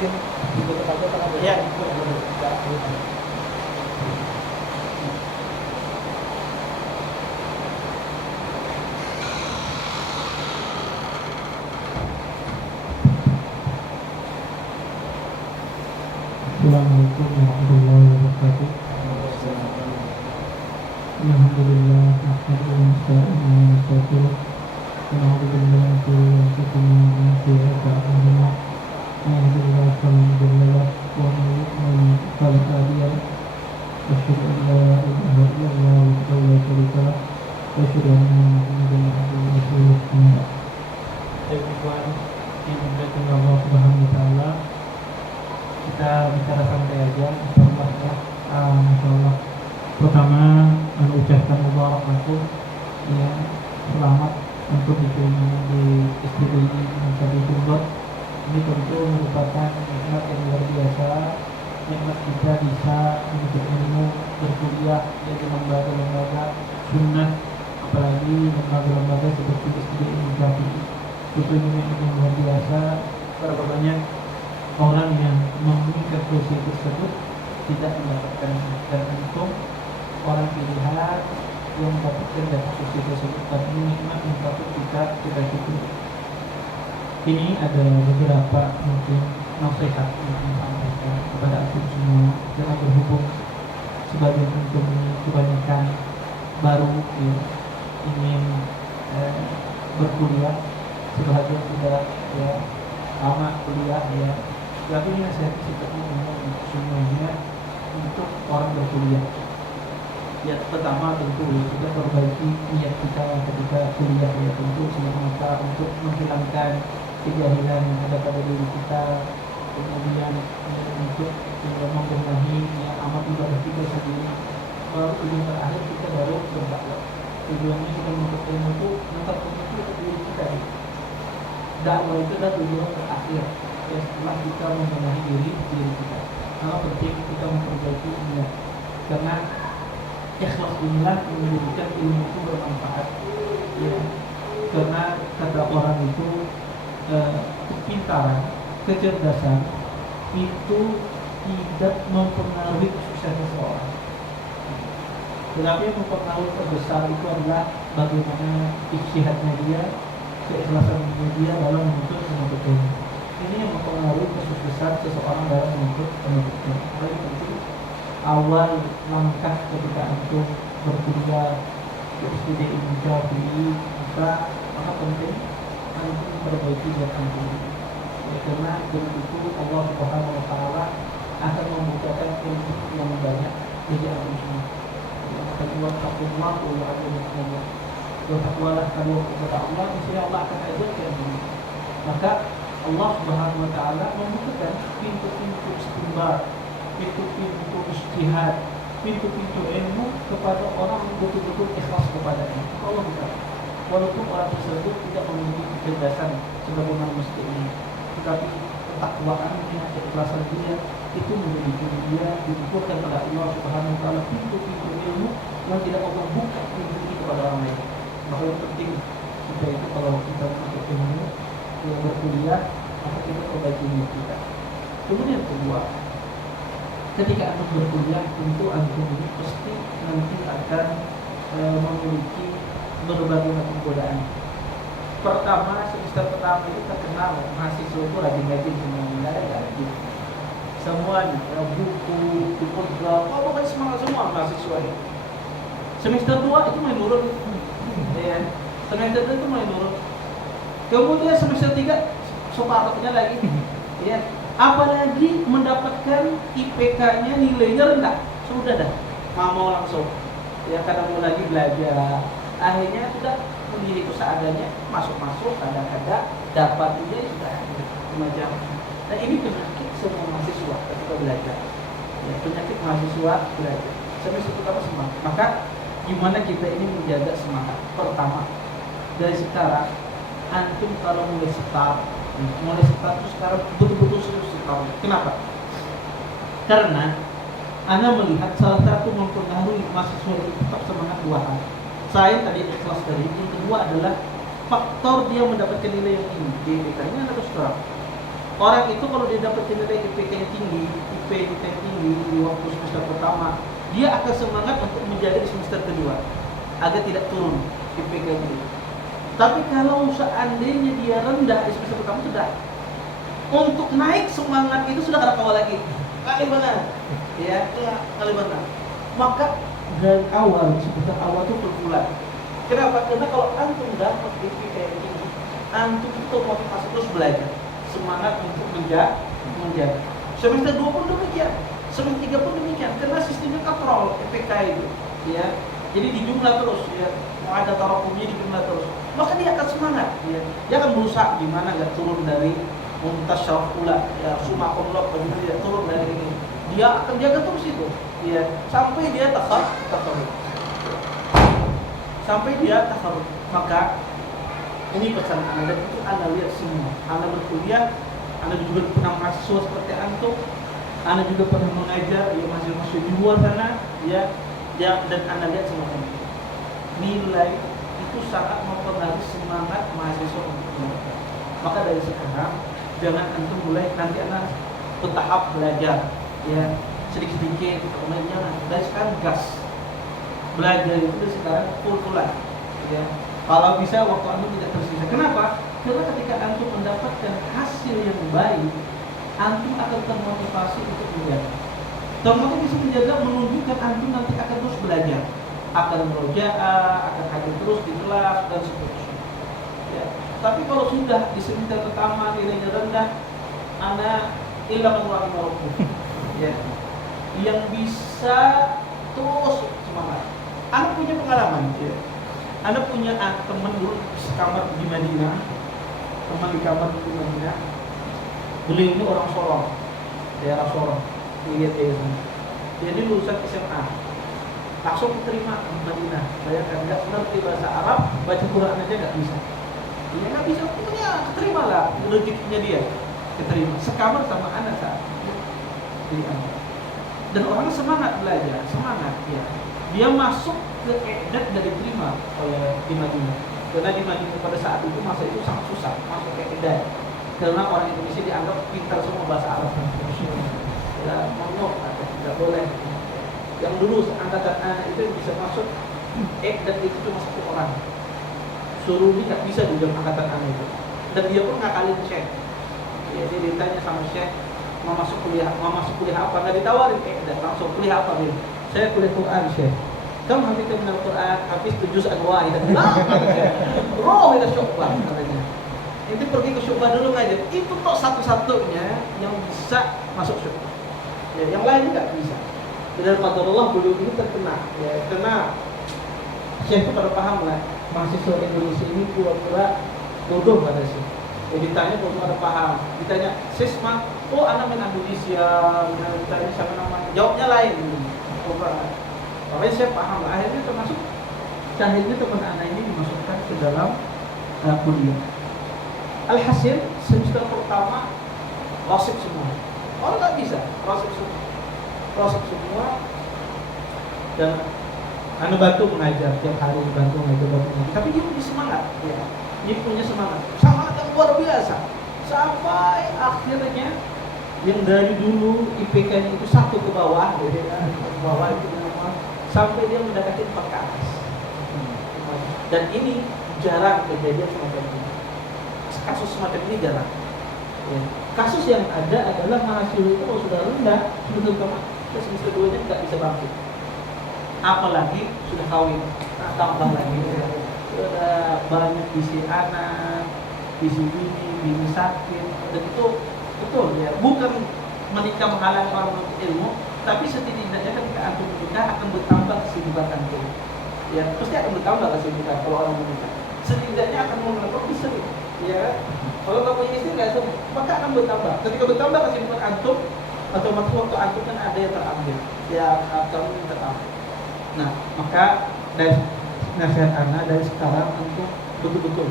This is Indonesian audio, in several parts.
mungkin ditutup aja kalau ada. Ya, itu boleh. Assalamualaikum warahmatullahi wabarakatuh. Alhamdulillah, nahmaduhu wa nasta'inuhu wa nastaghfiruh. Wa na'udzu billahi min shururi anfusina wa min sayyi'ati a'malina. Man yahdihillahu fala mudilla lahu wa man yudlil fala hadiya lahu. Asyhadu an la ilaha illallah wahdahu la syarika lahu wa asyhadu anna Muhammadan abduhu wa rasuluh. Ikhwan, insyaallah Allah Subhanahu wa taala, kita bicara santai aja, insyaallah ya. Insyaallah. Pertama, mengucapkan mubarak lakum, ya, selamat untuk diterima di STBI Mansari Jember. Ini tentu merupakan nikmat yang luar biasa, nikmat kita bisa menuntut ilmu, berkuliah ya, di lembaga-lembaga sunnah, apalagi lembaga-lembaga seperti STBI Mansari. Itu nikmat yang luar biasa. Berapa banyak orang yang menginginkan kursi tersebut tidak mendapatkan, dan untung orang pilihan yang mendapatkan dapat kursi tersebut. Tapi ini nikmat yang patut kita syukuri. Ini ada beberapa mungkin nasihat yang disampaikan kepada antum semua, karena berhubung sebagian antum ini kebanyakan baru ya, ingin berkuliah, sebagian sudah ya lama kuliah ya. Tapi ini nasihat sifatnya umum semuanya untuk orang berkuliah. Ya, pertama tentu kita perbaiki niat kita ketika kuliah ya, tentu semata-mata untuk menghilangkan kejahilan yang ada pada diri kita, kemudian ya, untuk membenahi ya, amal ibadah kita sendiri. Tujuan terakhir kita baru berdakwah. Tujuannya kita menuntut ilmu itu menangkap ilmu itu diri kita. Dakwah itu adalah tujuan terakhir. Ya, setelah kita membenahi diri kita, maka penting kita memperbaiki niat, karena ikhlas inilah yang menjadikan ilmu itu bermanfaat. Ya, karena kata orang itu kepintaran, kecerdasan itu tidak mempengaruhi sukses seseorang. Tetapi yang mempengaruhi terbesar itu adalah bagaimana ijtihadnya dia, keikhlasannya dia dalam menuntut ilmu. Ini yang mempengaruhi kesuksesan seseorang dalam menuntut ilmu. Paling penting awal langkah ketika antum berkuliah di STBI Mansari, maka penting antum memperbaiki niat antum. Ya, karena dengan itu Allah Subhanahu wa taala akan membukakan ilmu yang banyak bagi antum semua. Maka wattaqullah wa yu'allimukumullah. Bertakwalah kalian kepada Allah, insya Allah akan ajarkan ilmu. Maka Allah Subhanahu wa taala membukakan pintu-pintu istinbat, pintu-pintu ijtihad, pintu-pintu ilmu kepada orang yang betul-betul ikhlas kepadanya. Allah buka. Walaupun orang tersebut tidak memiliki kecerdasan sebagaimana mestinya, tetapi ketakwaannya, keikhlasan dia itu menjadikan dia dibukakan oleh Allah Subhanahu wa taala pintu-pintu ilmu yang tidak Allah buka pintu itu kepada orang lain. Maka yang penting kita itu kalau kita menuntut ilmu, yang berkuliah, maka kita perbaiki niat kita. Kemudian yang kedua, ketika antum berkuliah, tentu antum ini pasti nanti akan memiliki berbagai macam godaan. Pertama, semester pertama itu terkenal mahasiswa itu rajin-rajin semuanya, rajin. Semuanya, ya, buku, program, pokoknya semangat semua mahasiswa ini. Semester 2 itu mulai nurun, ya. Semester 2 itu mulai nurun. Kemudian semester 3 separuhnya lagi, ya. Apalagi mendapatkan IPK-nya nilainya rendah, sudah dah mau langsung, ya, karena mau lagi belajar. Akhirnya sudah menjadi itu seadanya, masuk kadang-kadang dapat juga sudah macam. Nah, ini penyakit semua mahasiswa ketika belajar, ya, penyakit mahasiswa belajar. Semester pertama semangat. Maka gimana kita ini menjaga semangat? Pertama, dari sekarang antum kalau mulai start itu sekarang betul-betul start. Kenapa? Karena Anda melihat salah satu mempengaruhi mahasiswa itu tetap semangat dua hal. Saya tadi ikhlas dari yang kedua adalah faktor dia mendapatkan nilai yang tinggi. Ini Anda terus terang. orang itu kalau dia dapat nilai IPK-nya tinggi, IP kita yang tinggi di waktu semester pertama, dia akan semangat untuk menjaga di semester kedua agar tidak turun IPK-nya. Tapi kalau seandainya dia rendah di semester pertama, sudah untuk naik semangat itu sudah ada kawal lagi. Kali benar, ya, kali benar. Maka dari awal semester awal itu berbulan. Kenapa? Karena kalau antum dapat IPK yang tinggi, antum itu motivasi terus belajar, semangat untuk menjaga. Semester 2 pun demikian, semester 3 pun demikian, karena sistemnya kaprol IPK itu, ya. Jadi dijumlah terus, ya. Mau ada tarakumnya dijumlah terus. Maka dia akan semangat, ya. Dia akan berusaha gimana nggak turun dari mumtaz syaraf ula, ya, summa qullah, bagaimana dia turun dari ini. Dia akan jaga terus itu, ya, sampai dia tafarruq. Sampai dia tafarruq. Maka ini pesan Anda, dan itu Anda lihat semua. Anda berkuliah, Anda juga pernah mahasiswa seperti antum, Anda juga pernah mengajar, ya, mahasiswa di luar sana, ya, dan Anda lihat semua ini. Nilai itu sangat mempengaruhi semangat mahasiswa untuk belajar. Maka dari sekarang jangan antum mulai nanti Anda bertahap belajar, ya, sedikit-sedikit, kemudian jangan. Dari sekarang gas belajar itu dari sekarang full-fullan, ya. Kalau bisa waktu antum tidak tersisa. Kenapa? Karena ketika antum mendapatkan hasil yang baik, antum akan termotivasi untuk belajar. Termotivasi menjaga menunjukkan antum nanti akan terus belajar, akan merojaah, akan hadir terus di kelas dan seterusnya. Ya. Tapi kalau sudah di semester pertama nilainya rendah, Anda hilang rahimahullah. Ya. Yang bisa terus semangat. Anda punya pengalaman, ya. Anda punya teman dulu sekamar di Madinah, teman di kamar di Madinah. Beliau ini orang Sorong, daerah Sorong. Lihat dia sana. Jadi lulusan SMA, langsung diterima di Madinah. Bayangkan, nggak ngerti bahasa Arab, baca Quran aja nggak bisa. Dia nggak bisa, pokoknya keterima lah rezekinya dia, keterima. Sekamar sama anak saat di kamar. Dan orang semangat belajar, semangat ya. Dia masuk ke Edat dari diterima oleh di Madinah. Karena di Madinah pada saat itu masa itu sangat susah masuk ke Edat. Karena orang Indonesia dianggap pintar semua bahasa Arab. Ya, mau tidak boleh. Yang dulu angkatan anak itu yang bisa masuk Edat itu cuma 1 orang. Suruh nggak bisa di dalam angkatan anak itu. Dan dia pun ngakalin Syekh. Ya, dia ditanya sama Syekh, mau masuk kuliah apa? Nggak ditawarin Edat, langsung kuliah apa dia? Saya kuliah Quran, Syekh. Kamu hafizkan minal Quran, hafiz 7 juz anwa'id. Roh ila Syu'bah katanya. Itu pergi ke Syu'bah dulu ngajar. Itu kok satu-satunya yang bisa masuk Syu'bah. Ya, yang lainnya nggak bisa. Dan qadarullah beliau ini terkena. Ya, kena. Syekh itu pada paham lah. Mahasiswa Indonesia ini pura-pura bodoh pada sih. Ya, ditanya belum ada paham. Ditanya, Sisma, oh anak main Indonesia. Ditanya siapa namanya. Jawabnya lain. Makanya saya paham lah. Akhirnya termasuk akhirnya teman anak ini dimasukkan ke dalam kuliah. Alhasil semester pertama wasip semua. Orang nggak bisa wasip semua. Dan Anda bantu mengajar tiap hari, bantu mengajar. Tapi dia punya semangat, ya. Dia punya semangat yang luar biasa. Sampai akhirnya yang dari dulu IPK-nya itu 1 ke bawah, gitu kan, ke bawah itu sampai dia mendekati 4 ke atas. Dan ini jarang kejadian semacam ini. Kasus semacam ini jarang. Ya. Kasus yang ada adalah mahasiswa itu kalau sudah rendah, sudah semester 2-nya nggak bisa bangkit. Apalagi sudah kawin, tambah lagi. Sudah banyak isi anak, isi bini sakit, dan itu betul ya, bukan menikah menghalangi orang menuntut ilmu, tapi setidaknya ketika antum menikah akan bertambah kesibukan antum. Ya, pasti akan bertambah kesibukan kalau orang menikah. Setidaknya akan mengelola istri. Ya, kalau kamu punya istri nggak semua, maka akan bertambah. Ketika bertambah kesibukan antum, otomatis waktu antum kan ada yang terambil, ya kamu yang terambil. Nah, maka dari nasihat anak dari sekarang untuk betul-betul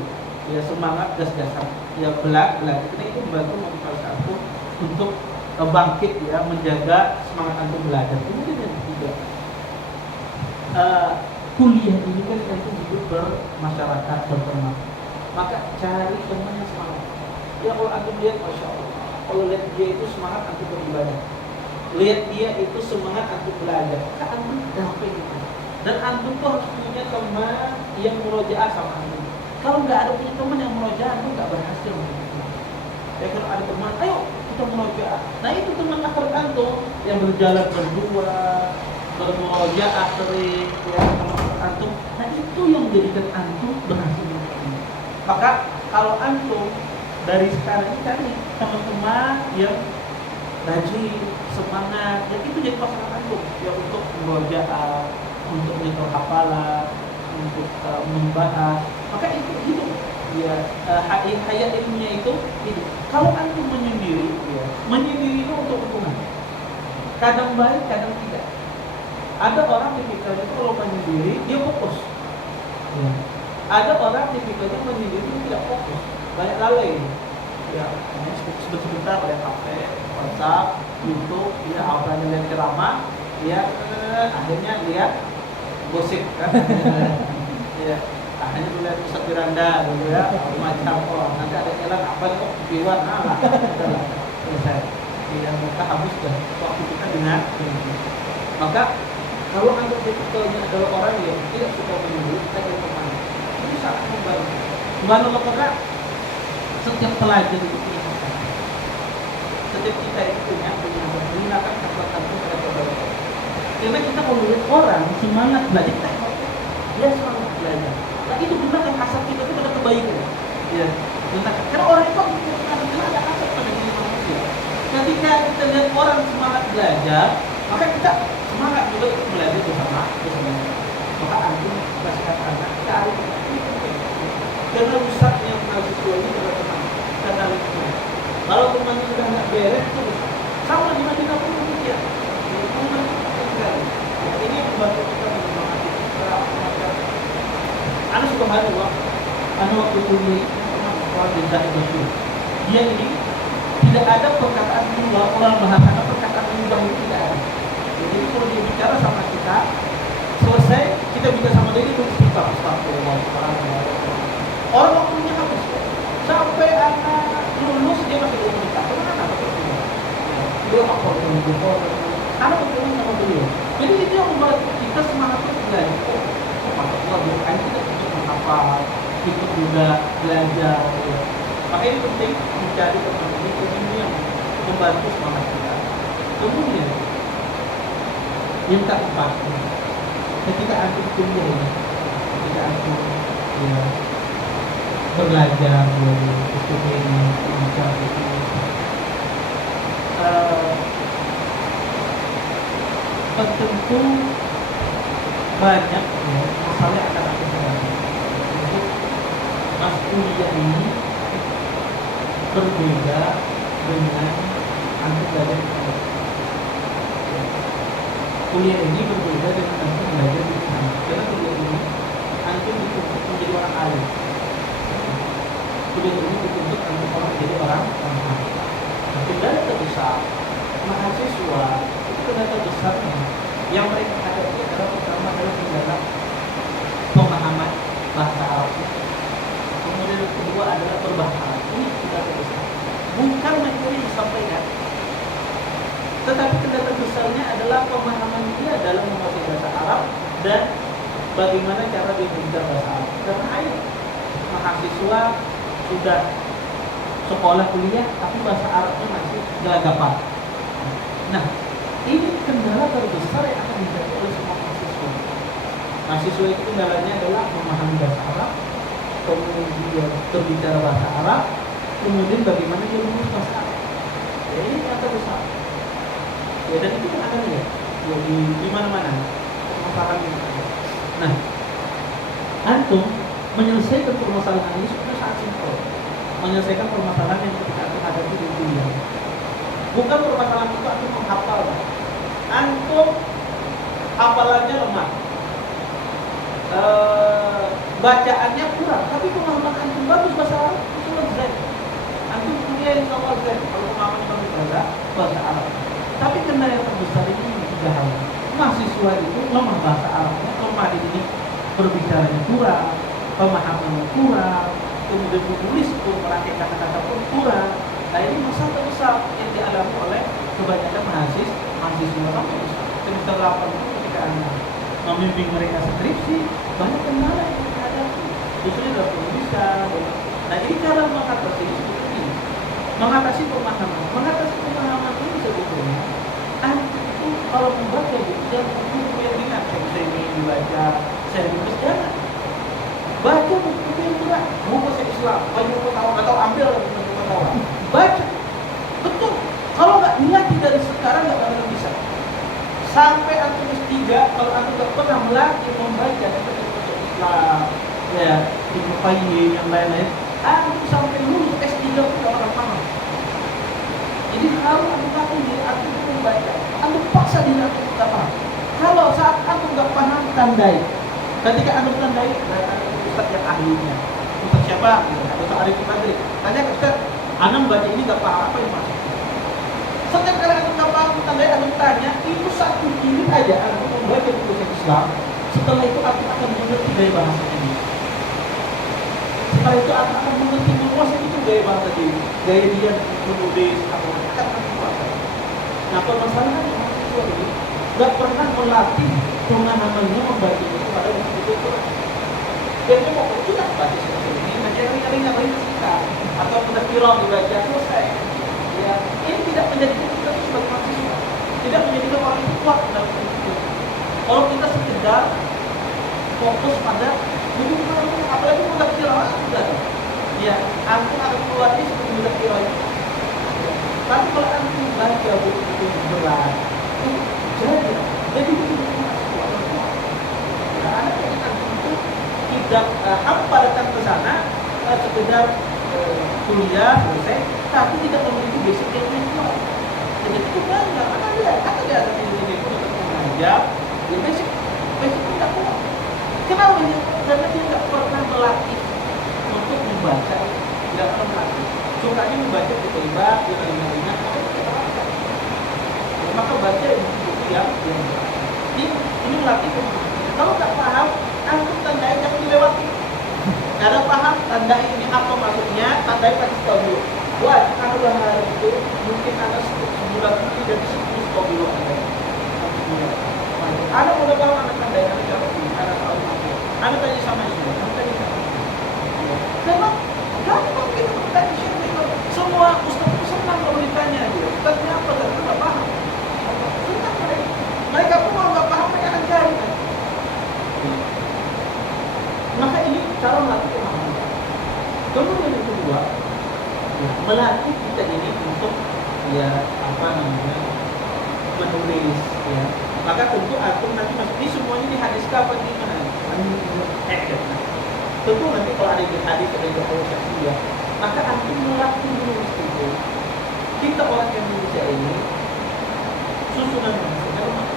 ya semangat gas-gasan, ya belajar. Karena itu membantu motivasi antum untuk bangkit ya, menjaga semangat antum belajar. Kemudian yang ketiga, kuliah ini kan itu hidup bermasyarakat, berteman. Maka cari teman yang semangat. Ya kalau antum lihat, masya Allah, kalau lihat dia itu semangat antum beribadah, lihat dia itu semangat antum belajar, maka antum capek gitu. Dan antum tuh harus punya teman yang murojaah sama antum. Kalau nggak ada punya teman yang murojaah, antum nggak berhasil. Ya kalau ada teman, ayo kita murojaah. Nah itu teman akhir antum yang berjalan berdua, bermurojaah sering, ya teman antum. Nah itu yang menjadikan antum berhasil. Maka kalau antum dari sekarang ini cari teman-teman yang rajin, semangat, yang itu jadi pasangan antum ya untuk murojaah, untuk menyetor hafalan, untuk membahas. Maka itu hidup ya, hayat ilmunya itu hidup. Kalau antum menyendiri, ya, menyendiri itu untuk hubungan. Kadang baik, kadang tidak. Ada orang tipikalnya itu kalau menyendiri dia fokus. Ya. Ada orang tipikalnya menyendiri tidak fokus, banyak lalai. Ya, sebentar pada HP, WhatsApp, YouTube, ya apalagi lihat ceramah, ya akhirnya lihat gosip kan. Ya, akhirnya lihat Ustaz Firanda gitu ya, macam nanti ada jalan apa kok piwan lah. Selesai. Ya, maka habis dah waktu kita dengan maka kalau antum tipikalnya adalah orang yang tidak suka menyendiri, kita teman. Ini sangat membantu. Subhanallah, karena setiap pelajar itu punya hak. Setiap kita itu punya menggunakan kata-kata pada kebaikan. Karena kita kalau lihat orang semangat belajar, kita dia semangat belajar. Nah itu gunakan hasad kita itu pada kebaikan. Ya, gunakan. Karena orang itu ada hasad pada diri manusia. Ketika kita lihat orang semangat belajar, maka kita semangat juga untuk belajar bersama. Maka antum kasih anak cari ini penting. Karena rusaknya mahasiswa ini adalah teman, karena lingkungan. Kalau temannya sudah nggak beres itu rusak. Sama di Madinah pun demikian. Lingkungan sekali. Ini membantu kita menyemangati kita. Anak subhanallah, anak waktu kuliah pernah orang jejak itu. Dia ini tidak ada perkataan mubah, orang bahasakan perkataan mubah itu tidak ada. Jadi kalau dia bicara sama kita, selesai kita bicara sama dia itu istighfar, orang waktunya habis sampai anak lulus dia masih belum menikah. Kenapa? Dia apa beliau? Anak berteman sama beliau. Jadi itu yang membuat kita semangat belajar. Oh, Allah bukan kita untuk menghafal, kita juga belajar. Ya. Maka ini penting mencari teman ini yang membantu semangat kita. Kemudian yang keempat, ketika antum kuliah ini, ketika antum ya, belajar dari studi pengajar itu tentu banyak ya, masalah yang akan aku hadapi. Untuk mas kuliah ini berbeda dengan antum belajar di sana. Kuliah ini berbeda dengan antum belajar di sana. Karena kuliah ini antum dituntut menjadi orang alim. Kuliah ini dituntut antum orang menjadi orang alim. Nah, kendala terbesar mahasiswa itu kendala terbesarnya yang mereka hadapi adalah pertama adalah kendala pemahaman bahasa Arab. Kemudian yang kedua adalah berbahasa Arab. Ini kendala terbesar. Bukan materi yang disampaikan, tetapi kendala besarnya adalah pemahaman dia dalam menguasai bahasa Arab dan bagaimana cara dia belajar bahasa Arab. Karena ayo mahasiswa sudah sekolah kuliah tapi bahasa Arabnya masih gelagapan. Nah, ini kendala terbesar yang akan dihadapi oleh semua mahasiswa. Mahasiswa itu kendalanya adalah memahami bahasa Arab, kemudian dia berbicara bahasa Arab, kemudian bagaimana dia menulis bahasa Arab. Ya, ini yang terbesar. Ya, dan itu yang akan ya, di mana-mana permasalahan ini. Nah, antum menyelesaikan permasalahan ini sebenarnya sangat simpel. Menyelesaikan permasalahan yang ketika antum hadapi di kuliah. Bukan permasalahan itu antum menghafal. Antum hafalannya lemah, bacaannya kurang, tapi pemahaman antum bagus bahasa Arab itu zen. Antum kuliah yang awal zen, kalau pemahaman bagus bahasa Arab. Tapi kendala yang terbesar ini tiga hal. Mahasiswa itu lemah bahasa Arabnya, lemah di sini berbicaranya kurang, pemahamannya kurang, kemudian menulis pun merangkai kata-kata pun kurang. Nah ini masalah terbesar. mahasiswa sampai semester 8 itu ketika anak membimbing mereka skripsi, banyak kendala yang kita hadapi. Khususnya dalam penulisan. Nah, ini cara mengatasi seperti ini. Mengatasi pemahaman ini sebetulnya. Itu kalau membaca buku jangan buku yang ringan, semi dibaca, serius jangan. Baca buku yang berat, buku bahasa Islam, banyak pengetahuan atau ambil buku pengetahuan. Baca, betul. Kalau nggak dilatih dari sekarang nggak akan bisa. Sampai antum S3, kalau antum nggak pernah melatih membaca seperti bahasa Islam, ya, Ibnu Qayyim yang lain-lain, antum sampai lulus S3 pun nggak akan paham. Jadi harus antum latih diri antum membaca, antum paksa diri antum nggak paham. Kalau saat antum nggak paham, tandai. Ketika antum tandai, Ustaz yang ahlinya. Ustaz siapa? Ustaz Arif Badri. Tanya ke Ustaz, antum baca ini nggak paham apa yang maksud? Setiap kali antum nggak paham, tandai antum tanya, itu satu jilid aja antum membaca buku Islam. Setelah itu antum akan mengerti gaya bahasa ini. Setelah itu akan mengerti menguasai itu gaya bahasa diri, gaya dia menulis atau akan menguasai. Nah, permasalahannya mahasiswa ini nggak pernah melatih pemahamannya membaca itu pada buku-buku Quran. Dia mau tidak baca seperti ini, baca ringan-ringan kita atau sudah viral dibaca selesai. Ya, ini tidak menjadikan kita sebagai mahasiswa, tidak menjadikan orang itu kuat dalam hidup. Kalau kita sekedar fokus pada buku Quran, apalagi mudah viral sudah. Ya, antum akan keluar di seperti mudah viral. Tapi kalau antum baca buku-buku berat, jadi buku-buku mahasiswa. Nah, anak itu tidak hampa datang ke sana sekedar kuliah selesai, tapi tidak memiliki basic yang kuat. Jadi itu bangga, karena dia ada ini pun untuk mengajar, ya basic tidak kuat. Kenapa dia? Karena dia tidak pernah melatih untuk membaca, tidak pernah melatih. Sukanya membaca ketiba, dia ringan-ringan, maka baca buku yang berat. Ini melatih pemahaman. Kalau tak paham, antum tandai jangan dilewati. Nggak ada paham, tandai ini apa maksudnya, tandai kasih tahu dulu. Wah, kalau hari itu mungkin anak sebulan ini dari 10 tahu dulu ada. Anak udah paham, anak tandai, anak jawab, anak tahu maksudnya. Anak tanya sama ibu, anak tanya sama ibu. Karena gampang kita bertanya siapa. Semua ustaz senang kalau ditanya aja. Ustaznya apa dan nggak paham. Senang mereka pun kalau nggak paham mereka akan cari. Maka ini cara melatih pemahaman. Kemudian yang kedua, melatih kita ini untuk menulis. Ya. Maka tentu antum nanti ini semuanya di hadis apa di mana? Tentu nanti kalau ada di hadis ada di proses ya. Maka antum melatih menulis itu. Kita orang Indonesia ini susunan bahasanya lemah.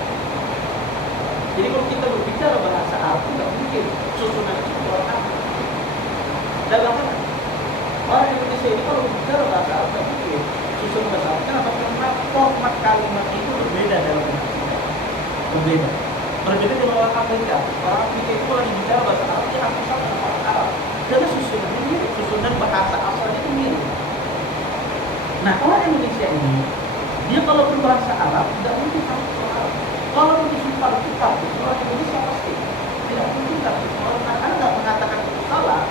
Jadi kalau kita berbicara bahasa Arab tidak mungkin susunan itu orang Arab. Dalam orang Indonesia ini kalau berbicara bahasa Arab tidak mungkin susunan bahasa Arab. Kenapa? Karena format kalimat itu berbeda dalam bahasa. Berbeda dengan orang Afrika. Orang Afrika itu kalau bicara bahasa Arab dia hampir sama dengan orang Arab. Karena susunannya mirip, susunan bahasa asalnya itu mirip. Nah, orang Indonesia ini dia kalau berbahasa Arab tidak mungkin sama orang Arab. Kalau disusun partikel, orang Indonesia pasti tidak mungkin tapi orang Arab nggak mengatakan itu salah,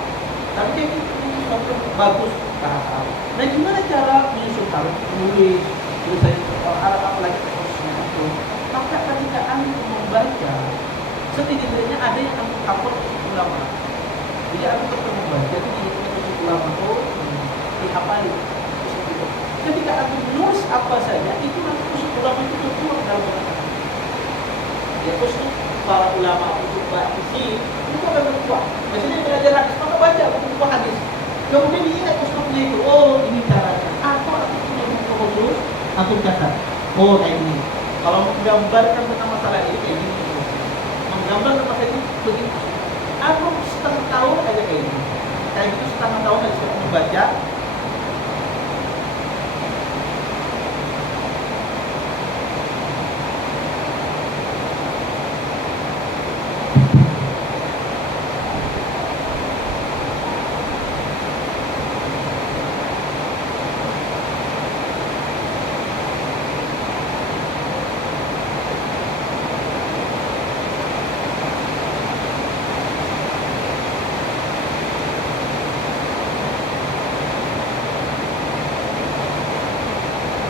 tapi dia itu contoh bagus bahasa Arab. Nah, gimana cara menyusun harus menulis tulisan orang Arab apalagi khususnya itu? Maka ketika antum membaca, setidaknya ada yang antum hafal ulama. Jadi antum ketemu membaca itu di ulama itu dihafali. Ketika antum menulis apa saja, itu nanti usul ulama itu tertuang dalam bahasa. Ya khusus para ulama untuk bahisi itu akan tertuang. Biasanya belajar hadis maka baca buku hadis. Kemudian diingat usulnya itu, oh ini caranya. Atau antum punya buku khusus, antum catat. Oh kayak ini. Kalau menggambarkan tentang masalah ini kayak gini, menggambarkan masalah ini begitu. Aku setengah tahun aja kayak gini, kayak gitu setengah tahun aja sudah membaca.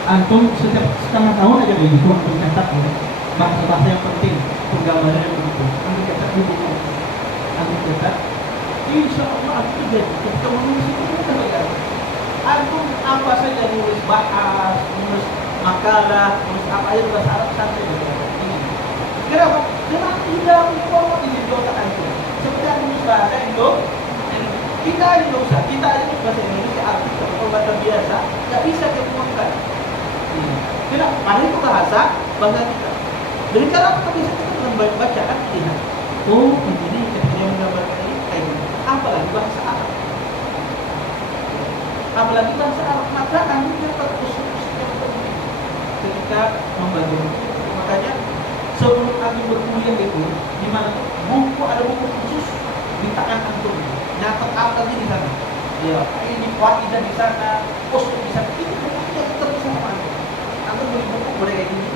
antum setiap setengah tahun aja begitu antum cetak ya bahasa-bahasa yang penting penggambaran yang begitu antum cetak di buku antum cetak insya Allah antum jadi ketika menulis itu kita belajar antum apa saja nulis bahas nulis makalah nulis apa aja bahasa Arab sampai belajar ini kenapa? Karena tidak informasi di otak antum seperti antum nulis bahasa Indo kita aja nggak usah kita aja nulis bahasa Indonesia artikel atau bahasa biasa nggak bisa ditemukan. Tidak, padahal itu bahasa kita. Jadi cara kita bisa kita dengan baca kan lihat. Oh, ini ketika dia menggambarkan ini kayak gini. Apalagi bahasa Arab. Apalagi bahasa Arab maka kami dapat usul-usul yang penting ketika membantu. Makanya sebelum kami berkuliah itu di mana buku ada buku khusus di tangan antum. Nyatet apa sih di sana? Ya, ini faidah di sana, usul di sana. Itu kita terus sama antum beli buku kayak gini,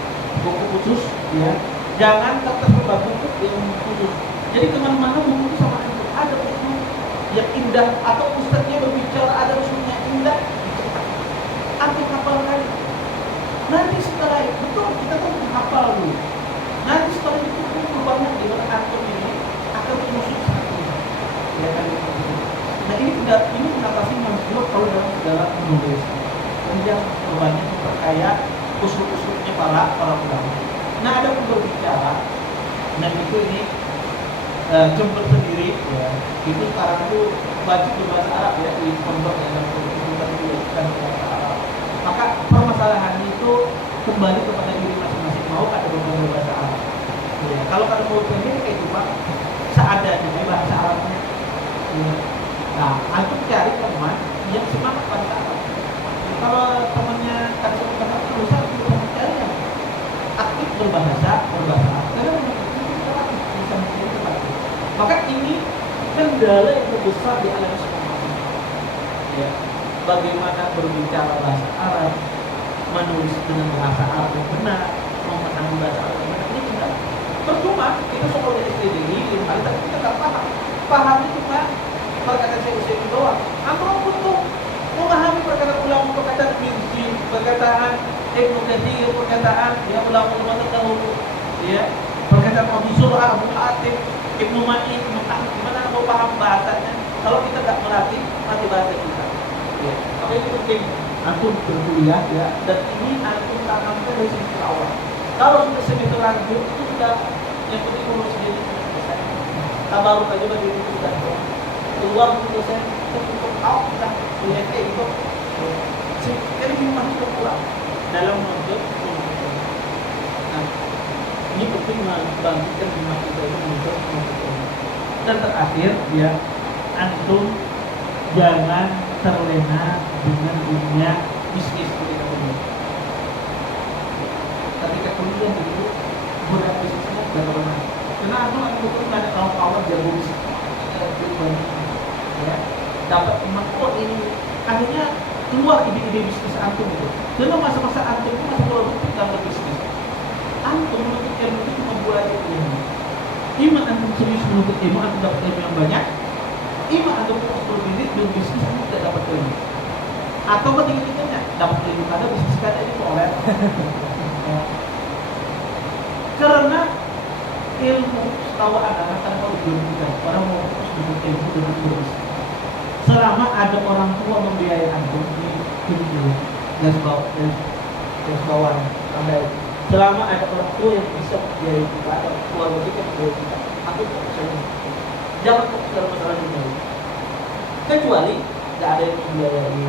buku khusus, ya. Jangan terbaca buku yang khusus. Jadi kemana-mana buku itu sama antum. Ada buku yang indah atau ustadznya berbicara ada usulnya indah, antum hafal lagi. Nanti setelah itu betul kita kan hafal dulu. Nanti setelah itu buku banyak di mana antum ini akan menyusun satu. Ya kan? Nah ini mengatasi masalah kalau dalam menulis. Kemudian banyak memperkaya usul-usulnya para ulama. Nah ada pun berbicara, dan itu ini Jember sendiri, ya, itu sekarang itu wajib berbahasa Arab ya di pondok yang dalam kehidupan itu bukan bahasa Arab. Maka permasalahan itu kembali kepada diri masing-masing mau ada berbahasa Arab. Ya, kalau mau sendiri kayak cuma seadanya bahasa Arabnya. Ya. Nah, antum cari teman yang semangat bahasa Arab. Kalau temannya kan semangat berusaha untuk cari yang aktif berbahasa Arab. Karena bisa mencari tempat. Maka ini kendala yang terbesar di alam sekolah. Ya, bagaimana berbicara bahasa Arab, menulis dengan bahasa Arab yang benar, memahami bahasa Arab yang benar, ini benar. Percuma kita sekolah STDI, tapi kita tak paham. Paham itu cuma perkataan saya doang. Antum butuh memahami perkataan ulama, perkataan Mizzi, perkataan Ibnu Katsir, perkataan ya ulama-ulama terdahulu, ya, perkataan Abu Zur'ah, Abu Hatim, Ibnu Ma'in, gimana mau paham bahasanya? Kalau kita tak melatih, mati bahasa kita. Ya, apa itu penting? Antum berkuliah ya, dan ini antum tanamkan dari semester awal. Kalau sudah semester lanjut itu sudah yang penting urus sendiri sudah selesai. Tabaruk aja bagi itu sudah keluar untuk saya untuk out sudah punya kayak gitu. Jadi gimana masuk pulang dalam menuntut. Nah, ini penting membangkitkan semangat kita itu menuntut. Dan terakhir ya, antum jangan terlena dengan dunia bisnis ketika kuliah. Ketika kuliah itu budak bisnisnya bagaimana? Karena antum akan ada kawan-kawan jago bisnis, ya, dapat teman ini akhirnya keluar ide-ide bisnis antum itu. Karena masa-masa antum itu masih baru dalam berbisnis. Antum menuntut ilmu itu cuma buat ilmu. Iman antum serius menuntut ilmu, antum dapat ilmu yang banyak. Iman antum fokus berbisnis, antum tidak dapat ilmu. Atau ketiga-tiganya dapat ilmu karena bisnis kada ini oleh. Karena ilmu setahu anak kan kalau belum orang mau fokus menuntut ilmu dengan berbisnis. Selama ada orang tua membiayai antum di dunia garis bawah Anda. Selama ada orang tua yang bisa membiayai kita atau keluarga kita membiayai kita, aku tak percaya. Jangan fokus dalam masalah dunia. Kecuali tidak ada yang membiayai,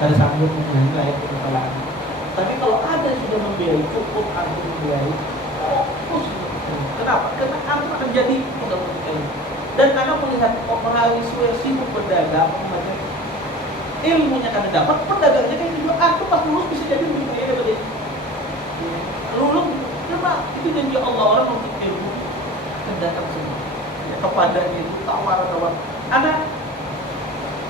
ada sanggup membiayai kesalahan. Tapi kalau ada yang sudah membiayai, cukup antum membiayai, fokus. Kenapa? Karena antum akan jadi pegawai ilmu. Dan karena melihat orang sibuk berdagang, ilmunya karena dapat, pedagangnya kayak gitu. Antum pas lulus bisa jadi lebih kaya daripada ini. Lulus, karena itu janji Allah, orang mau ilmu akan datang semua. Ya, kepada itu tawaran. Anak,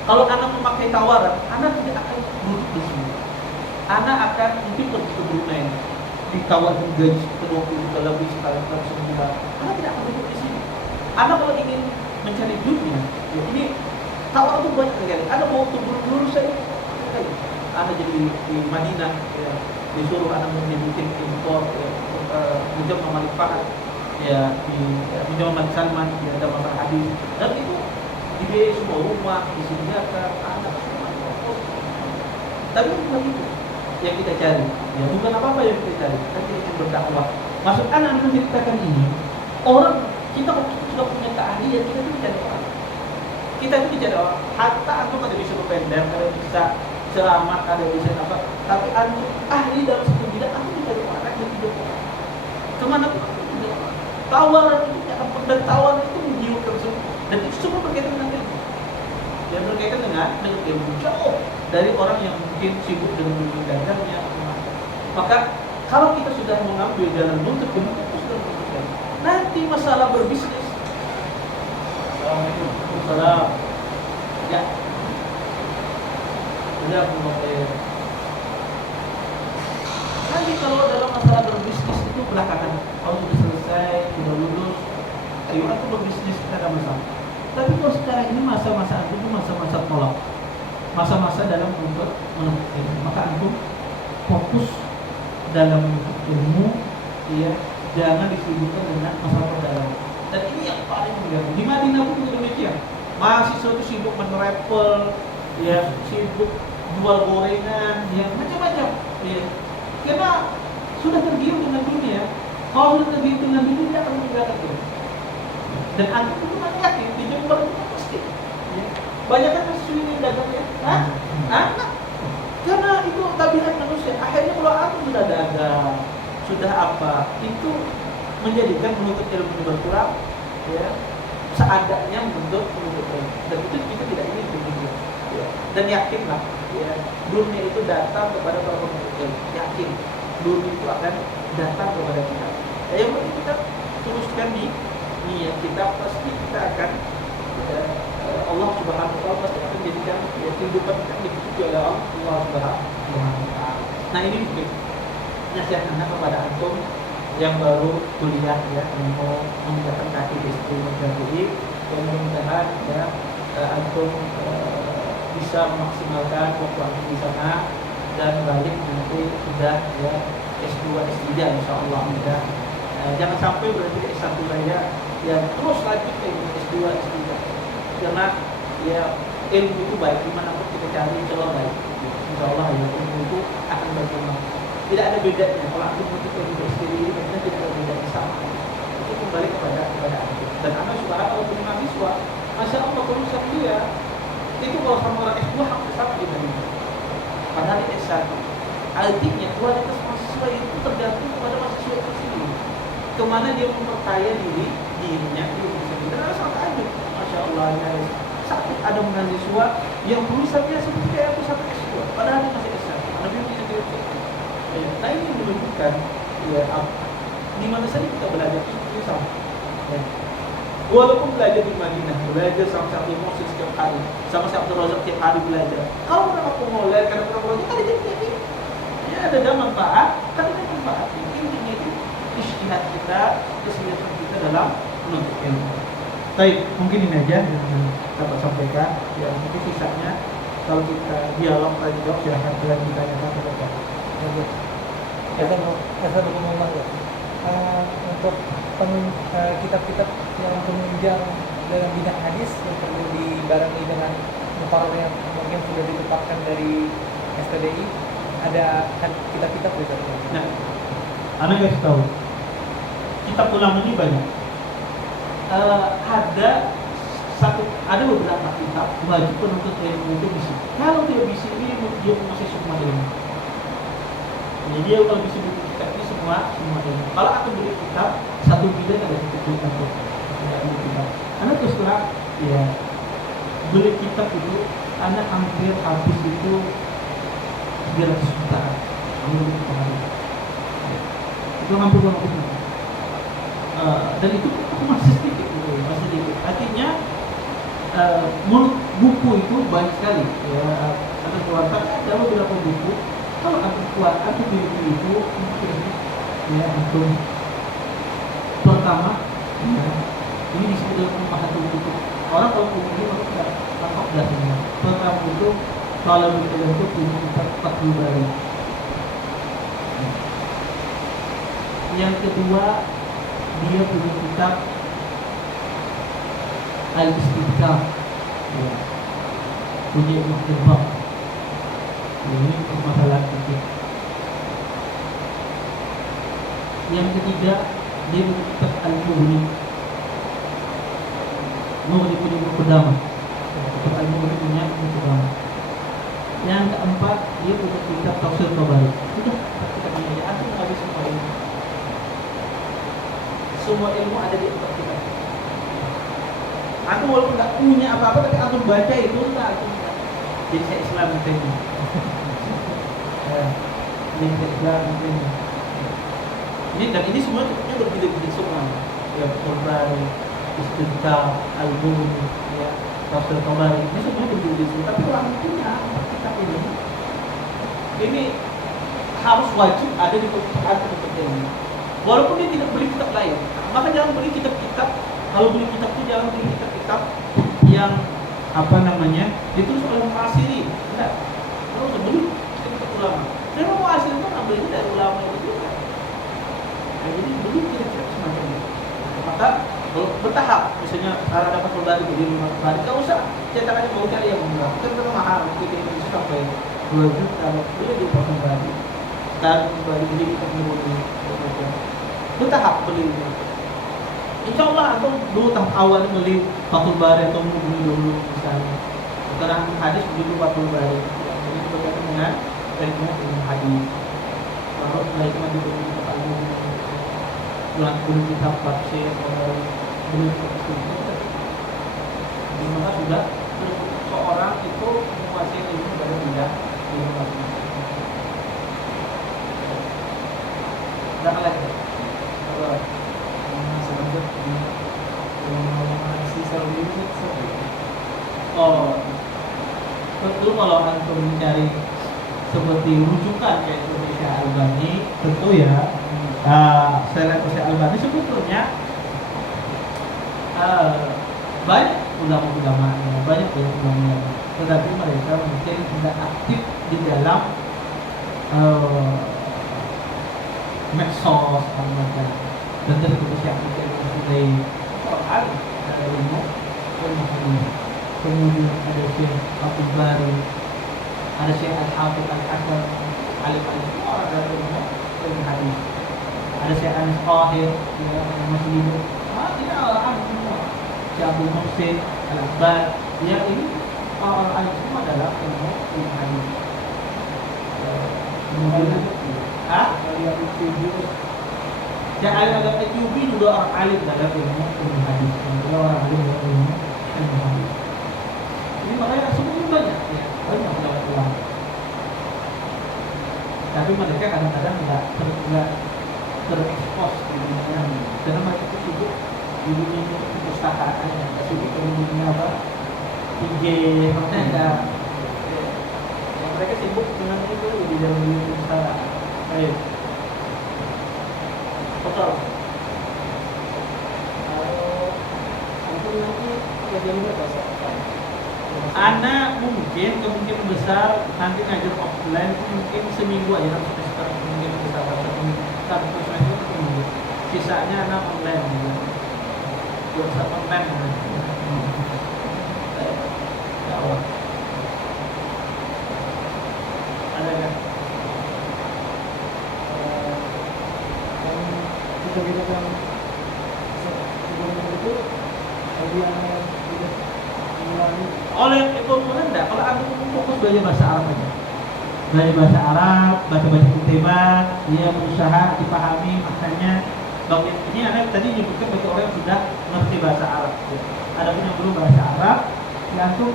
kalau anak memakai tawaran, anak tidak akan duduk di sini. Anak akan mungkin pergi ke Brunei, ditawarkan gaji ke-20 juta lebih sekarang sebulan. Anak tidak akan duduk di sini. Anak kalau ingin mencari dunia, ya ini tawaran itu banyak sekali. Ada mau turun dulu saya, anak jadi di Madinah, ya, disuruh anak bikin impor, ya, minjam sama Malik Fahad, ya, minjam sama Malik Salman, ya, ada masalah hadis, dan itu dibiayai semua rumah, disediakan anak semua. Tapi bukan itu yang kita cari, ya, bukan apa-apa yang kita cari, kita ingin berdakwah. Maksud anak menceritakan ini, orang kita sudah punya keahlian, kita itu mencari orang. Kita itu mencari orang. Hatta antum ada bisa berpendek, ada bisa ceramah, ada bisa apa. Tapi antum ahli dalam satu bidang, antum mencari orang yang hidup orang. Kemana pun antum mencari orang. Tawaran itu, dan tawaran itu menjiwai semua. Dan itu semua berkaitan dengan ilmu. Yang berkaitan dengan ilmu jauh dari orang yang mungkin sibuk dengan dunia dagangnya. Maka kalau kita sudah mengambil jalan nuntut ilmu, itu sudah menunjukkan. Nanti masalah berbisnis. Assalamualaikum. Salam. Ya. Sudah mulai. Nanti kalau dalam masalah berbisnis itu belakangan, kalau sudah selesai, sudah lulus, ayo aku berbisnis, kita ada masalah. Tapi kalau sekarang ini masa-masa antum itu masa-masa tolak, masa-masa dalam menuntut ilmu, maka antum fokus dalam menuntut ilmu, ya, jangan disibukkan dengan masalah perdagangan. Dan ini yang paling mengganggu. Di Madinah pun juga demikian. Mahasiswa itu sibuk menerapel, ya, sibuk jual gorengan, ya, macam-macam. Ya. Karena sudah tergiur dengan dunia. Kalau sudah tergiur dengan dunia, dia akan meninggalkan itu. Dan antum itu kan yakin di Jember itu pasti. Ya. Banyak kan mahasiswa ini dagang ya? Anak. Karena itu tabiat manusia. Akhirnya kalau antum sudah dagang, sudah apa, itu menjadikan menuntut ilmu berkurang, ya, seadanya menuntut ilmu. Dan itu kita tidak ingin begitu, ya. Dan yakinlah, ya, dunia itu datang kepada para penuntut ilmu. Yakin, dunia itu akan datang kepada kita. Ya, yang penting kita teruskan di niat kita, pasti kita akan, ya, Allah Subhanahu wa Ta'ala pasti akan jadikan, ya, kehidupan kita diikuti oleh Allah Subhanahu wa Ta'ala. Nah, ini mungkin nasihat anak kepada antum yang baru kuliah, ya, yang mau meninggalkan kaki di Imam Syafi'i, yang mudah-mudahan, ya, antum bisa memaksimalkan waktu antum di sana dan balik nanti sudah, ya, S2, S3 insyaallah, ya. Jangan sampai berarti S1 saja, ya, terus lanjut ke S2, S3. Karena, ya, ilmu itu baik, dimanapun kita cari insya Allah baik, insyaallah, ya, ilmu itu akan berkembang. Tidak ada bedanya kalau antum untuk universitas ini, kita tidak ada bedanya, sama. Itu kembali kepada antum. Dan anak saudara kalau punya mahasiswa, masya Allah kelulusan dia itu kalau sama orang S2 hampir sama dibandingkan. Padahal di S1, artinya kualitas mahasiswa itu tergantung kepada mahasiswa itu sendiri. Kemana dia memperkaya dirinya di universitas ini. Dan sangat aja, masya Allah, ya, satu ada mahasiswa yang tulisannya seperti kayak aku sampai S2, padahal dia masih S1. Lebih punya diri. Nah, ini menunjukkan, ya, di mana saja kita belajar itu sama. Ya. Walaupun belajar di Madinah, belajar sama Syekh Muhammad setiap hari, sama Syekh Abdul Razak setiap hari belajar. Kalau mereka mulai karena mereka belajar, kan jadi, ya, ada manfaat, kan ada manfaat. Intinya itu ijtihad kita, keseriusan kita dalam menuntut ilmu. Baik, mungkin ini aja yang dapat sampaikan. Ya, mungkin sisanya kalau kita dialog tadi jawab, silahkan kalian ditanyakan kepada Saya mau ngomong ya. Untuk kitab-kitab yang penunjang dalam bidang hadis yang perlu dibarengi dengan muqarrar yang mungkin sudah ditetapkan dari STDI, ada kitab-kitab gitu. Nah, anak kasih tahu, kitab ulama ini banyak. Ada beberapa kitab wajib penuntut ilmu itu bisa. Kalau dia bisa ini, dia masih semua ilmu. Jadi dia kalau bisa buku kitab ini semua ilmu. Kalau aku beli kitab satu bidang ada kitab tuh, tidak beli kitab. Karena terus terang, ya, beli kitab itu, anak hampir habis itu 300 juta. Itu hampir 20 juta. Dan itu masih sedikit, gitu, masih sedikit. Artinya buku itu banyak sekali. Ya, anak keluarkan ada beberapa buku. Kalau aku kuat, aku pilih itu mungkin, ya, untuk pertama, ya, ini disebut dengan pemahaman buku. Orang kalau umumnya tidak tampak dasarnya. Pertama itu Kalau betul itu punya kitab Fathul Bari. Yang kedua, dia punya kitab Al-Istidkar. Ya. Punya Ibnu Hibban. Ini permasalahan fikih. Yang ketiga, dia punya kitab Al-Mughni. Mughni punya Ibnu Qudamah. Kitab Al-Mughni punya Ibnu Qudamah. Yang keempat, dia punya kitab Tafsir Tabari. Sudah, kitabnya ya, aku nggak bisa semua ilmu. Semua ilmu ada di empat kitab. Aku walaupun nggak punya apa-apa, tapi aku baca itu enggak. Jadi saya Islam ini. Jadi saya Islam ini. Dan ini semua kitabnya berbeda-beda semua. Ya, Tabari, Istidkar, Al-Mughni, ya, Tafsir Tabari. Ini semua berbeda semua. Tapi orang punya kitab ini harus wajib ada di perpustakaan untuk ilmu. Walaupun dia tidak beli kitab lain, maka jangan beli kitab-kitab. Kalau beli kitab itu jangan beli kitab-kitab yang ditulis oleh muasiri. Tidak. Kalau beli kitab ulama. Karena muasiri itu ambilnya dari ulama itu juga. Nah, jadi beli kitab semacam itu. Maka kalau bertahap, misalnya kalau dapat Fathul Bari, jadi 5 hari, nggak usah cetakannya mau cari yang murah. Kan itu mahal, kita itu sampai 2 juta. Beli di Fathul Bari. Dan kembali jadi kita menuruni bertahap beli. Insya Allah atau dulu tahap awal beli Fathul Bari atau beli dulu misalnya. Sekarang hadis beli dulu Fathul Bari. Jadi berkaitan dengan ilmu hadis. Lalu setelah itu nanti beli kitab bulan beli kitab tafsir atau beli kitab itu. Di mana sudah seorang itu menguasai ilmu pada bidang ilmu hadis. Berapa lagi? Oh, tentu kalau antum mencari seperti rujukan kayak Syekh Albani, tentu ya. Selain Syekh Albani sebetulnya banyak ulama-ulama, banyak ulama, tetapi mereka mungkin tidak aktif di dalam medsos atau macam. Dan seperti Syekh Al-Quran ada ilmu hadis. Kemudian ada Syekh Fathul Bari, ada Syekh Al-Hafidz Al-Hasan, alim-alim orang dari ilmu hadis. Ada Syekh Anas Qahir yang masih hidup. Dia orang semua. Syekh Abdul Muhsin Al-Abbad, dia ini orang semua dalam ilmu hadis. Kemudian Syekh Al-Ayyubi juga orang alim dalam ilmu hadis. Dia orang alim dalam ilmu hadis. Ini makanya semuanya banyak, ya, banyak ulama. Tapi mereka kadang-kadang nggak terekspos di dunia, karena mereka itu sibuk di dunia perpustakaan, nggak sibuk di dunia IG, makanya nggak. Mereka sibuk dengan itu di dalam dunia perpustakaan. Baik. Betul. Kalau nanti kerjanya bahasa apa? Anak mungkin kemungkinan besar nanti ngajar offline mungkin seminggu aja dalam semester, mungkin bisa satu semester itu seminggu. Sisanya anak online juga. Jurusan online. Ya Allah. Ada kan? Kita yang sebelum itu yang tidak mengulangi Oleh itu enggak, kalau aku fokus belajar bahasa Arab aja. Belajar bahasa Arab, baca-baca kutiban, dia berusaha dipahami maknanya. Bagian ini anak tadi nyebutkan bagi orang yang sudah mengerti bahasa Arab. Ada pun yang belum bahasa Arab, ya antum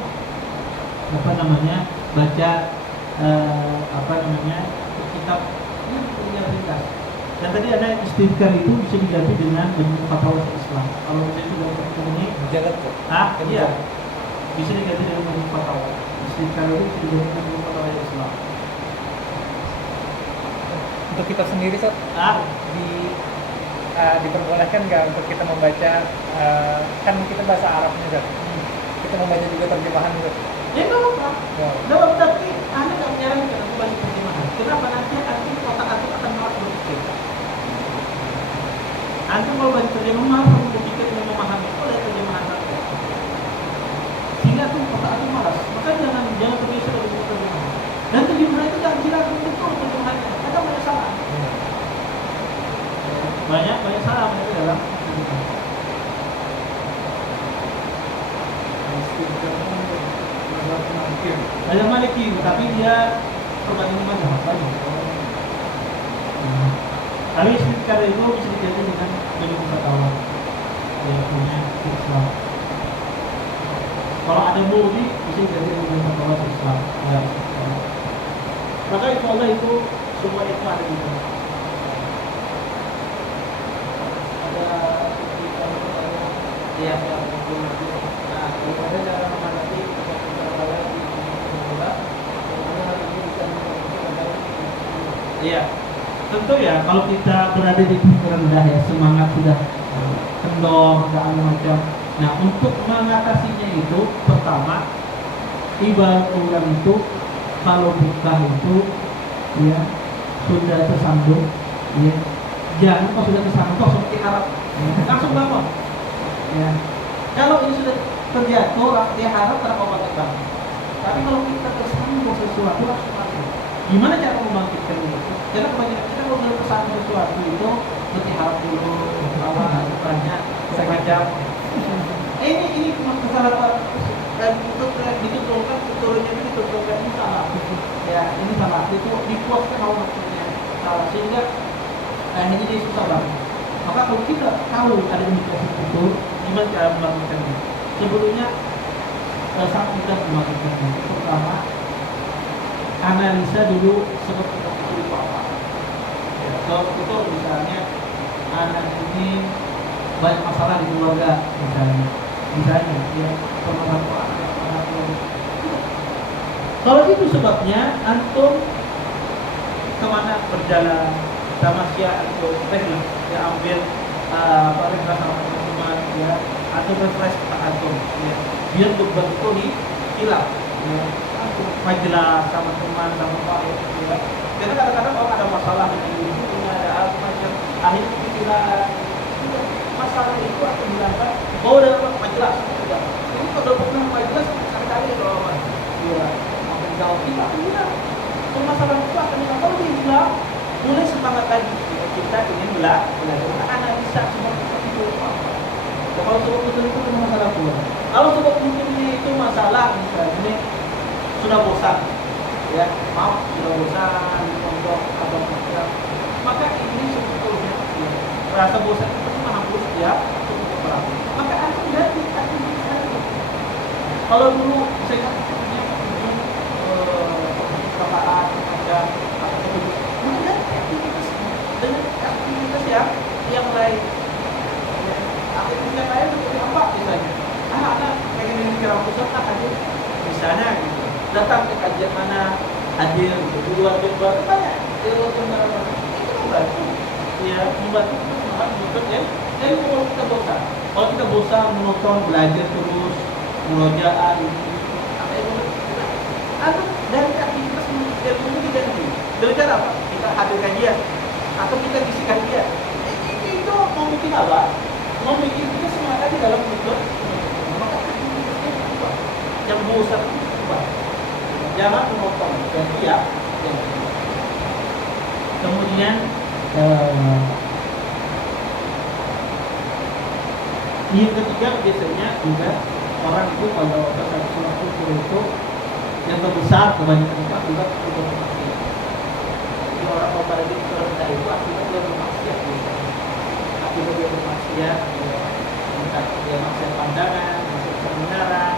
baca kitab yang punya ringkas. Dan tadi ada istidkar itu bisa diganti dengan bentuk fatwa Islam. Kalau saya sudah ini jalan kok. iya. Bisa diganti dengan bentuk fatwa. Istidkar itu bisa diganti dengan bentuk fatwa Islam. Untuk kita sendiri Sob, diperbolehkan nggak untuk kita membaca kan kita bahasa Arabnya Sob. Kita membaca juga terjemahan Sob. Ya nggak apa-apa. Ya. Dalam tapi Anda nggak menyarankan untuk balik perjemaah. Kenapa? Nanti otak Anda akan malas berpikir. Anda kalau balik terjemahan malas berpikir dan memahami oleh terjemahan Anda. Sehingga tuh otak Anda malas. Maka jangan terbiasa dari terjemahan. Dan terjemahan itu jangan silakan betul terjemahannya. Kadang banyak salah. Banyak salah mereka dalam terjemahan. Ada Maliki, tapi dia perbandingan mazhab banyak. Tapi istiqamah itu bisa diganti dengan menjadi fatwa. Dia punya Islam. Kalau ada murni bisa diganti dengan fatwa Islam. Ya. Maka itu Allah itu semua itu ada di dalam. Ada yang nah, ada cara menghadapi Iya, tentu ya kalau kita berada di titik rendah ya semangat sudah kendor dan macam. Nah untuk mengatasinya itu pertama ibarat orang itu kalau buka itu ya sudah tersandung ya jangan kalau sudah tersandung seperti Arab langsung bangun ya kalau ini sudah terjatuh dia harap terapa bangkit. Tapi kalau kita tersandung sesuatu langsung mati. Gimana cara membangkitkan itu? Karena kebanyakan kita kalau sudah tersandung sesuatu itu berarti harap dulu bahwa banyak semacam ini kesalahan dan itu ditutulkan turunnya itu ditutulkan ini salah ya ini salah itu dipuaskan Allah maksudnya salah sehingga akhirnya dia susah banget. Maka kalau kita tahu ada indikasi itu gimana cara membangkitkannya? Sebelumnya saat kita membangkitkannya itu pertama analisa dulu seperti itu apa ya, kalau itu misalnya anak ini banyak masalah di keluarga misalnya ya permasalahan anak kalau itu sebabnya antum kemana berjalan sama siapa atau rehlah ya ambil rehlah sama teman-teman ya atau refresh antum ya biar betul ini hilang ya antum majelis sama teman sama pak ya karena kadang-kadang orang ada masalah dengan diri punya ada apa macam akhirnya kita masalah itu akan hilangkan dalam majelis ini kalau pernah majelis sekali-kali kalau ya akan jauh kita hilang masalah itu akan hilang kalau dia hilang mulai semangat lagi kita ingin belajar analisa semua itu kalau sebab itu masalah pula kalau sebab mungkinnya itu masalah misalnya sudah bosan ya maaf sudah bosan untuk apa maka ini sebetulnya ya, rasa bosan itu menghapus ya untuk berapa maka akan ganti aktivitas kalau dulu saya punya perkataan macam maka aktivitas dengan aktivitas yang lain ya, aktivitas yang lain seperti apa misalnya anak pengen ini kira pusat hadir misalnya gitu datang ke kajian mana hadir gitu di luar banyak di luar itu membantu ya membantu ya jadi kalau kita bosan menonton belajar terus murojaah atau dari aktivitas yang dulu diganti dengan cara apa kita hadir kajian atau kita bisikan dia itu mau bikin apa mau bikin kita semangat di dalam hidup maka aktivitasnya apa yang bosan itu jangan menonton jadi ya kemudian yang ketiga biasanya juga orang itu kalau terkait suatu itu yang terbesar kebanyakan itu akibat bermaksiat. Jadi orang mau pada diri kita itu akibat dia bermaksiat, akibat dia bermaksiat, entah dia maksiat pandangan, maksiat kebenaran,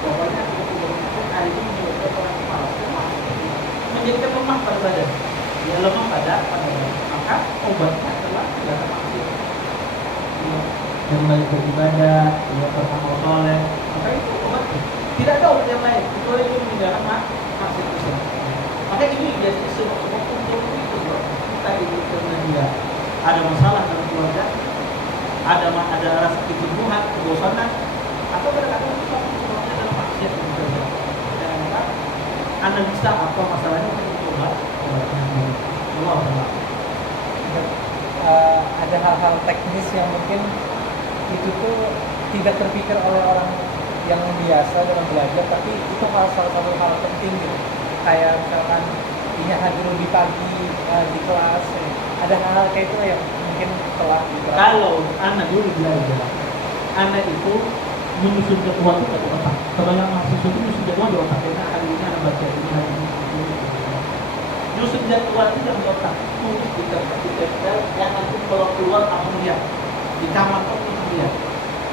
pokoknya akibat dia bermaksiat hari ini menyebabkan orang malas, menjadikan lemah pada badan, dia lemah pada badan, maka obatnya adalah tindakan maksiat. Yang banyak beribadah, dia beramal soleh, maka itu obatnya. Tidak ada obat yang lain kecuali itu meninggalkan maksiat tersebut. Maka ini jadi sebab untuk itu kita ini karena dia ada masalah dalam keluarga, ada rasa kecemburuan, kebosanan, atau kadang-kadang itu sebabnya adalah maksiat. analisa apa masalahnya untuk coba. Allah Allah. Ada hal-hal teknis yang mungkin itu tuh tidak terpikir oleh orang yang biasa dalam belajar, tapi itu salah satu hal penting gitu. Kayak misalkan ini hadir lebih pagi di kelas, ada hal-hal kayak itu yang mungkin telah dibahas. Kalau anak dulu belajar, anak itu menyusun jadwal itu ke otak. Kebanyakan mahasiswa itu menyusun jadwal di otak. Karena hari ini anak baca ini, hari ini. Menyusun jadwal itu yang di otak. Tulis di tempel, yang nanti kalau keluar kamu lihat. Di kamar kamu lihat.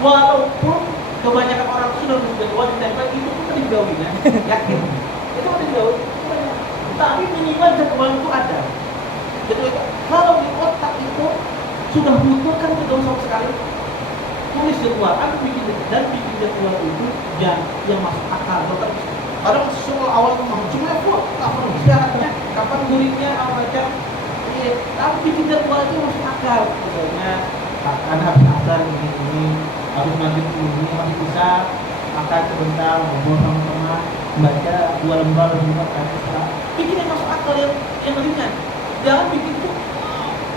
Walaupun kebanyakan orang sudah menyusun jadwal di tempel, itu pun ada digawinya. Yakin. Itu ada digawi. Tapi minimal jadwal itu ada. Jadi kalau di otak itu sudah butuh kan tidak sama sekali. Tulis jadwal, aku bikin jadwal itu yang masuk akal. Kadang sesuatu awal memang cuma buat kapan istirahatnya, kapan muridnya apa macam. Iya, tapi bikin jadwal itu masuk akal. Misalnya anak habis asar ini, habis maghrib ini masih bisa makan sebentar, ngobrol sama teman, baca 2 lembar juga kan. Bikin yang masuk akal yang ringan. Jangan bikin itu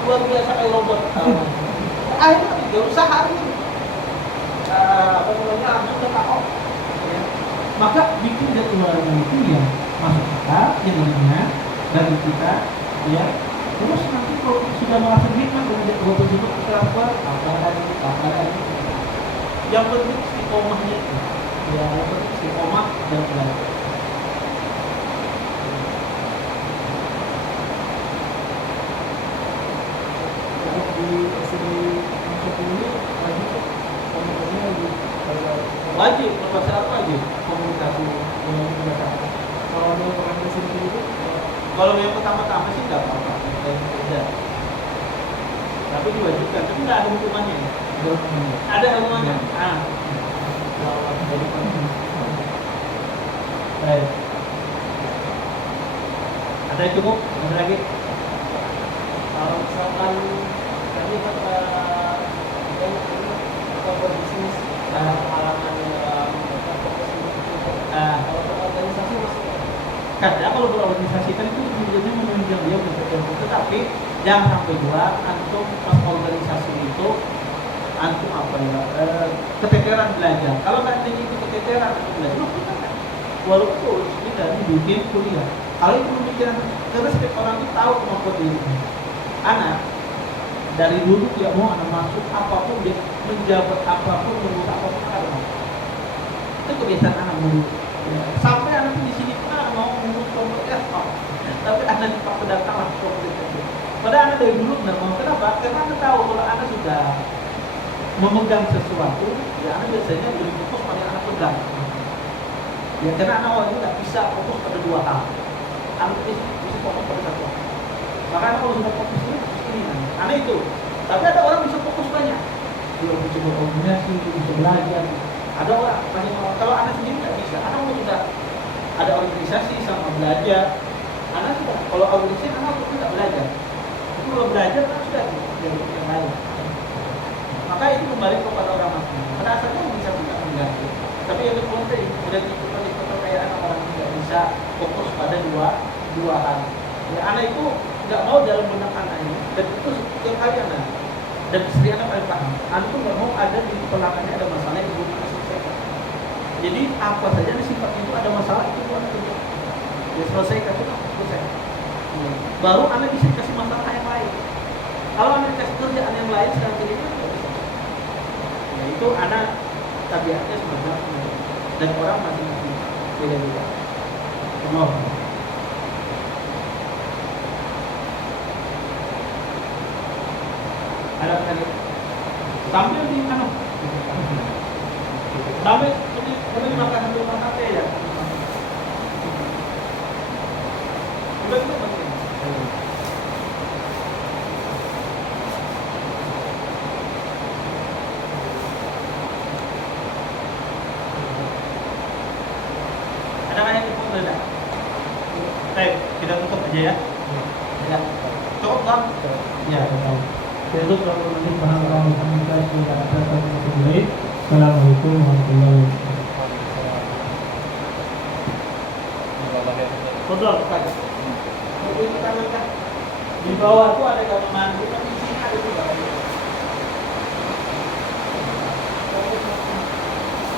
luar biasa kayak robot. Akhirnya tidak usah hari ini. Apa namanya langsung ke KO. Ya. Maka bikin jadwalnya itu yang masuk akal, yang ringan bagi kita, ya. Terus nanti kalau sudah merasa nikmat dengan jadwal tersebut, kita lakukan apa lagi. Yang penting istiqomahnya itu, ya, yang penting istiqomah dan belajar. Di SD masuk ini wajib komunikasinya lagi Wajib, berbahasa apa aja? Komunikasi dengan bahasa. kalau ada komunikasi itu Kalau yang pertama-tama sih nggak apa-apa, tidak. Tapi diwajibkan, tapi nggak ada hukumannya. Ada hukumannya. Baik. Ada yang cukup? Ada lagi? kalau misalkan tadi kata kita berbisnis pengalaman kita fokus itu kalau organisasi masih Kadang kalau berorganisasi kan itu tujuannya menunjang dia untuk tetapi jangan sampai juga antum organisasi itu antum apa ya keteteran belajar. Kalau nantinya itu keteteran antum belajar, kita kan walaupun kita bikin kuliah. Kalau itu pemikiran karena setiap orang itu tahu kemampuan dirinya. Anak dari dulu dia mau anak masuk apapun dia menjabat apapun menurut apapun ada. Itu kebiasaan anak dulu. Ya. Sampai anak di sini pun anak mau mengurus komunitas, tapi anak dipaksa datang lah komunitas. Padahal anak dari dulu nggak mau. Kenapa? Karena anak tahu kalau anak sudah memegang sesuatu, ya anak biasanya lebih fokus pada anak pegang. Ya karena anak awalnya nggak bisa fokus pada 2 hal. Anak bisa fokus pada 1 hal. Makanya kalau sudah fokus ini, anak itu. Tapi ada orang bisa fokus banyak. Dia bisa berkoordinasi, bisa belajar. Ada orang banyak orang. Kalau anak sendiri nggak bisa. Anak mau sudah ada organisasi sama belajar. Anak sudah. Kalau organisasi anak tidak belajar. Tapi kalau belajar anak sudah yang lain. Maka itu kembali kepada orang masing-masing. Pada asalnya bisa tidak mengganti. Tapi yang kedua tadi berarti itu kayak anak orang tidak bisa fokus pada dua hal. Ya, anak itu nggak mau dalam benak anak ini dan itu setiap hari anak dan istri anak paling paham. Anak itu nggak mau ada di pelakangnya ada masalah yang belum selesaikan. Jadi apa saja di sifat itu ada masalah itu buat itu. Ya selesaikan itu selesai. Baru anak bisa kasih masalah yang lain. Kalau anak kasih kerjaan yang lain sekarang ini nggak bisa. Ya, itu anak tabiatnya sebenarnya dan orang masing-masing beda-beda. Ada tadi sambil di mana? Sambil dimakan sambil makan teh ya. Udah itu penting. Ada banyak info beda. Baik, kita tutup aja ya. Ya. Cukup kan? Ya, betul. Itu kalau nanti paham kita sudah ada satu baik. Assalamualaikum warahmatullahi wabarakatuh. Kontrol saja. Di bawah itu ada kamar mandi.